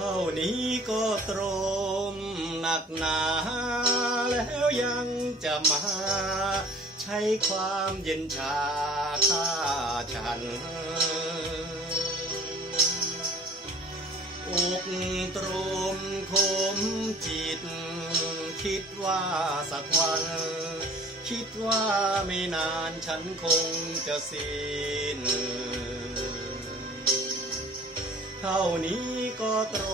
เท่านี้ก็ตรมหนักหนาแล้วยังจะมา ใช้ความเย็นชาฆ่าฉันอกตรมคมจิต คิดว่าสักวัน คิดว่าไม่นานฉันคงจะสิ้น ท่านี้ก็ตร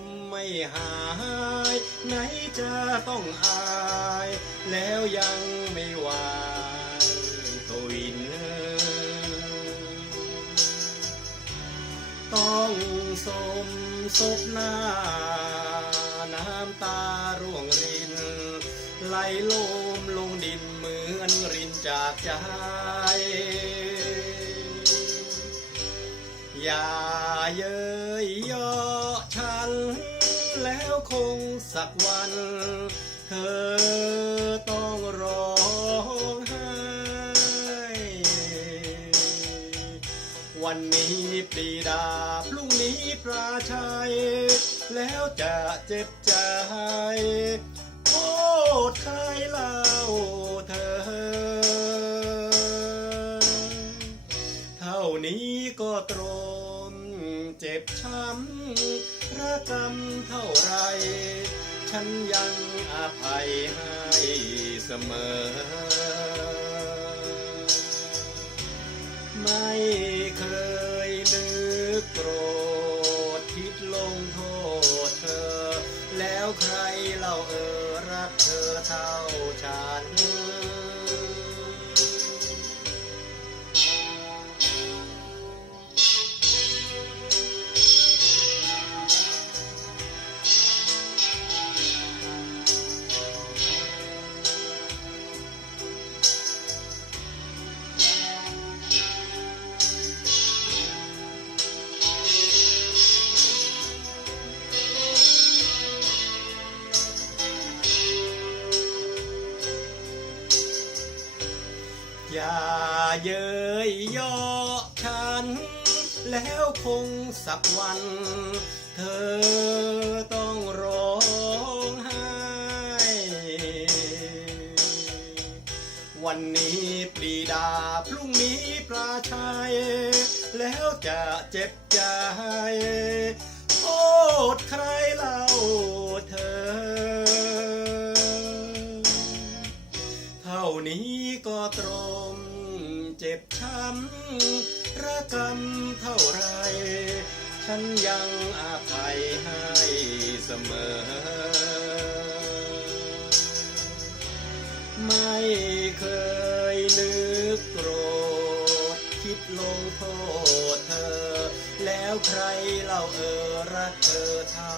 มไม่หาย ไหนจะต้องอาย แล้วยังไม่ไหวทวิน ต้องสมศพหน้า น้ำตาร่วงริน ไหลลมลงดินเหมือนรินจากใจอย่า เย้ยย่อฉัน แล้วคงสักวัน เธอต้องร้องไห้ วันนี้ปรีดาพรุ่งนี้ปราชัย แล้วจะเจ็บใจโทษใครเล่าเธอ เท่านี้ก็ตรม เจ็บช้ำระกำเท่าไร ฉันยังอภัยให้เสมอ ไม่เคยนึกโกรธคิดลงโทษเธอ แล้วใครเล่าเออ อย่าเย้ยย่อฉัน แล้วคงสักวัน เธอต้องร้องไห้ วันนี้ปรีดาพรุ่งนี้ปลาชัย แล้วจะเจ็บใจโทษใครเล่า เจ็บช้ำระกำเท่าไร ฉันยังอาภัยให้เสมอ ไม่เคยนึกโกรธ คิดลงโทษเธอ แล้วใครเล่าเออรักเธอเท่า